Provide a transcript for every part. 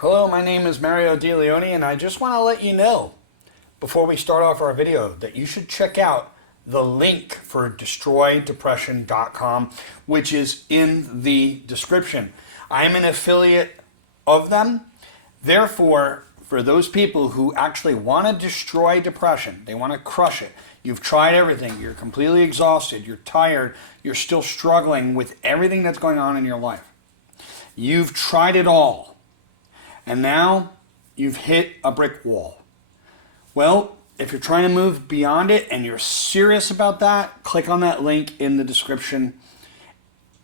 Hello, my name is Mario DeLeone, and I just want to let you know before we start off our video that you should check out the link for destroydepression.com, which is in the description. I'm an affiliate of them. Therefore, for those people who actually want to destroy depression, they want to crush it. You've tried everything, you're completely exhausted, you're tired, you're still struggling with everything that's going on in your life. You've tried it all. And now you've hit a brick wall. Well, if you're trying to move beyond it and you're serious about that, click on that link in the description.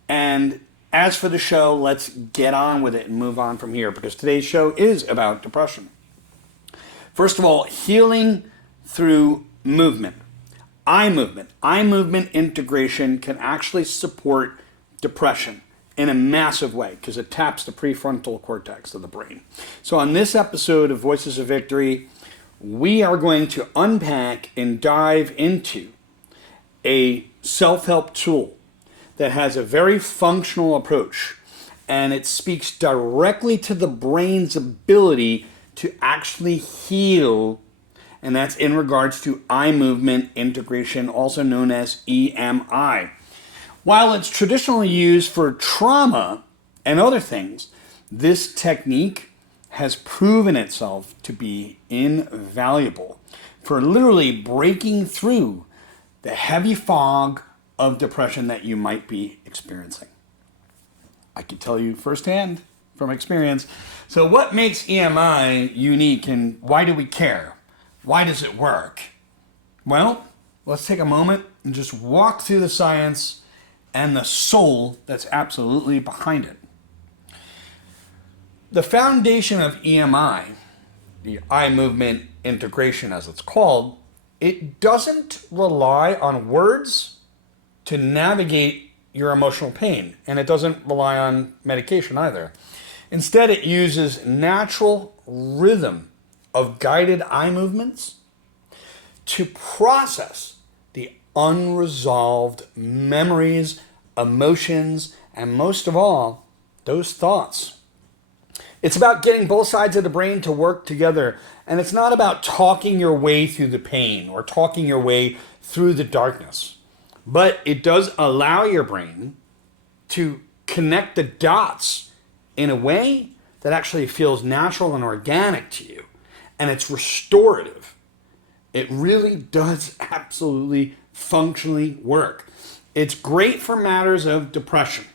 And as for the show, let's get on with it and move on from here, because today's show is about depression. First of all, healing through movement. Eye movement. Eye movement integration can actually support depression in a massive way because it taps the prefrontal cortex of the brain. So on this episode of Voices of Victory, we are going to unpack and dive into a self-help tool that has a very functional approach, and it speaks directly to the brain's ability to actually heal, and that's in regards to eye movement integration, also known as EMI. While it's traditionally used for trauma and other things, this technique has proven itself to be invaluable for literally breaking through the heavy fog of depression that you might be experiencing. I can tell you firsthand from experience. So what makes EMI unique, and why do we care? Why does it work? Well, let's take a moment and just walk through the science and the soul that's absolutely behind it. The foundation of EMI, the eye movement integration as it's called, it doesn't rely on words to navigate your emotional pain, and it doesn't rely on medication either. Instead, it uses natural rhythm of guided eye movements to process the unresolved memories, emotions, and most of all, those thoughts. It's about getting both sides of the brain to work together, and it's not about talking your way through the pain or talking your way through the darkness. But it does allow your brain to connect the dots in a way that actually feels natural and organic to you, and it's restorative. It really does absolutely functionally work. It's great for matters of depression.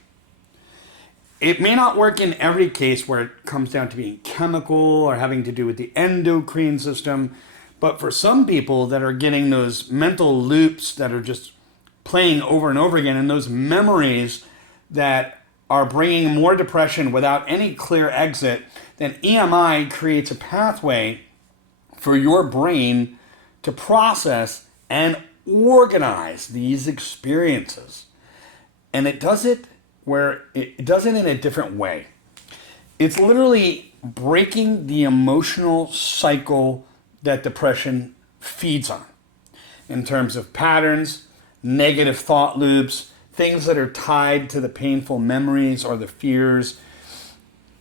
It may not work in every case where it comes down to being chemical or having to do with the endocrine system, but for some people that are getting those mental loops that are just playing over and over again, and those memories that are bringing more depression without any clear exit, then EMI creates a pathway for your brain to process and organize these experiences. And it does it in a different way. It's literally breaking the emotional cycle that depression feeds on in terms of patterns, negative thought loops, things that are tied to the painful memories or the fears.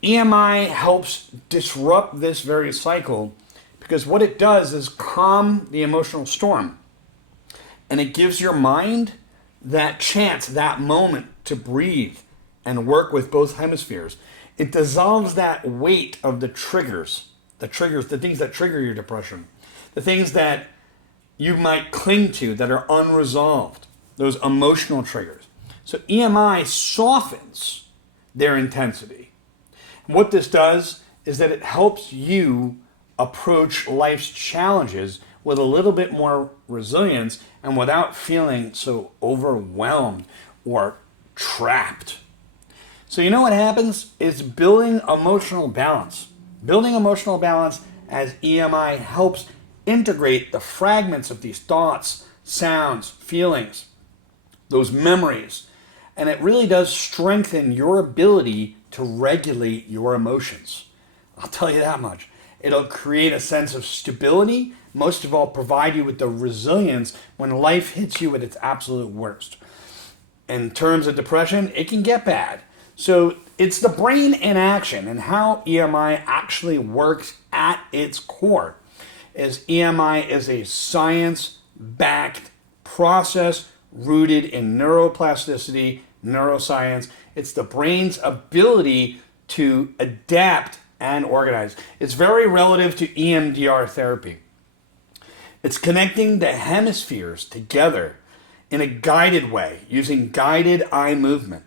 EMI helps disrupt this very cycle because what it does is calm the emotional storm. And it gives your mind that chance, that moment to breathe and work with both hemispheres. It dissolves that weight of the triggers, the things that trigger your depression, the things that you might cling to that are unresolved, those emotional triggers. So EMI softens their intensity. And what this does is that it helps you approach life's challenges with a little bit more resilience and without feeling so overwhelmed or trapped. So you know what happens? It's building emotional balance. Building emotional balance as EMI helps integrate the fragments of these thoughts, sounds, feelings, those memories. And it really does strengthen your ability to regulate your emotions. I'll tell you that much. It'll create a sense of stability, most of all provide you with the resilience when life hits you at its absolute worst. In terms of depression, it can get bad. So it's the brain in action, and how EMI actually works at its core is EMI is a science-backed process rooted in neuroplasticity, neuroscience. It's the brain's ability to adapt and organize. It's very relative to EMDR therapy. It's connecting the hemispheres together in a guided way using guided eye movement.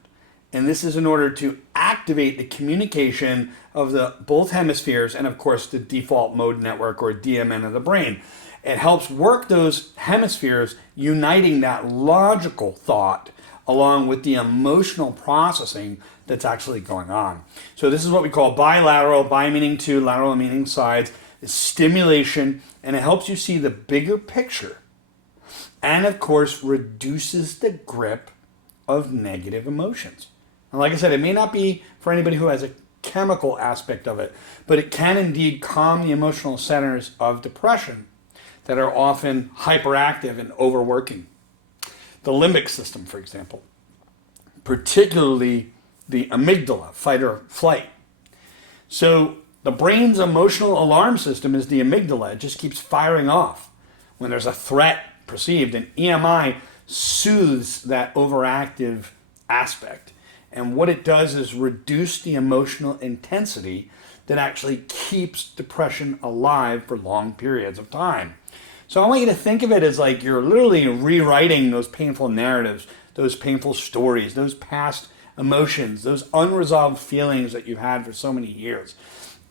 And this is in order to activate the communication of the both hemispheres and, of course, the default mode network or DMN of the brain. It helps work those hemispheres, uniting that logical thought along with the emotional processing that's actually going on. So this is what we call bilateral, bi meaning two, lateral meaning sides. It's stimulation, and it helps you see the bigger picture. And of course, reduces the grip of negative emotions. And like I said, it may not be for anybody who has a chemical aspect of it, but it can indeed calm the emotional centers of depression that are often hyperactive and overworking. The limbic system, for example, particularly the amygdala, fight or flight. So the brain's emotional alarm system is the amygdala. It just keeps firing off when there's a threat perceived, and EMI soothes that overactive aspect. And what it does is reduce the emotional intensity that actually keeps depression alive for long periods of time. So I want you to think of it as like you're literally rewriting those painful narratives, those painful stories, those past emotions, those unresolved feelings that you've had for so many years.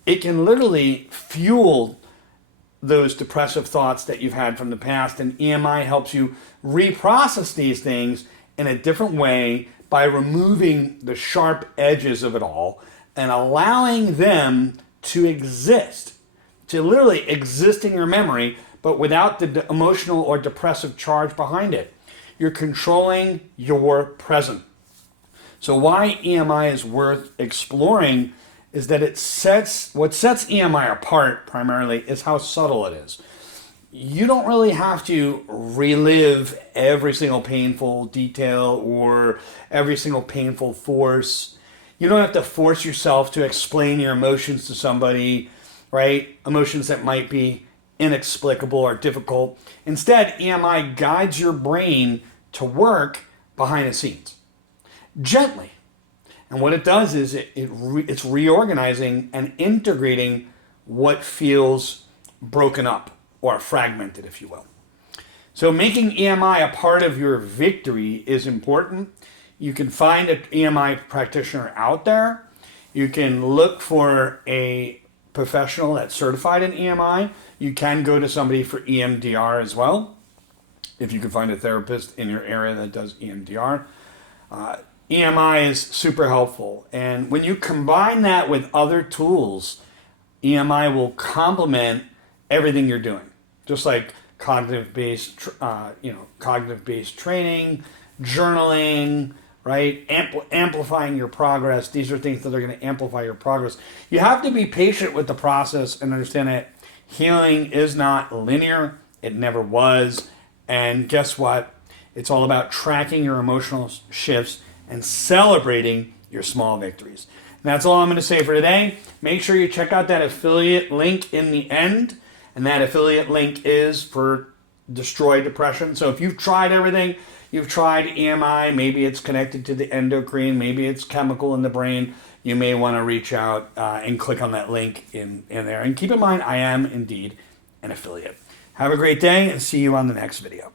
It can literally fuel those depressive thoughts that you've had from the past, and EMI helps you reprocess these things in a different way by removing the sharp edges of it all and allowing them to exist, to literally exist in your memory, but without the emotional or depressive charge behind it. You're controlling your present. So why EMI is worth exploring is that what sets EMI apart primarily is how subtle it is. You don't really have to relive every single painful detail or every single painful force. You don't have to force yourself to explain your emotions to somebody, right? Emotions that might be inexplicable or difficult. Instead, EMI guides your brain to work behind the scenes, gently. And what it does is it's reorganizing and integrating what feels broken up or fragmented, if you will. So making EMI a part of your victory is important. You can find an EMI practitioner out there. You can look for a professional that's certified in EMI. You can go to somebody for EMDR as well, if you can find a therapist in your area that does EMDR. EMI is super helpful, and when you combine that with other tools, EMI will complement everything you're doing. Just like cognitive-based training, journaling, right? Amplifying your progress. These are things that are going to amplify your progress. You have to be patient with the process and understand that healing is not linear. It never was. And guess what? It's all about tracking your emotional shifts and celebrating your small victories. And that's all I'm going to say for today. Make sure you check out that affiliate link in the end. And that affiliate link is for Destroy Depression. So if you've tried everything, you've tried EMI, maybe it's connected to the endocrine, maybe it's chemical in the brain, you may want to reach out and click on that link in there. And keep in mind, I am indeed an affiliate. Have a great day and see you on the next video.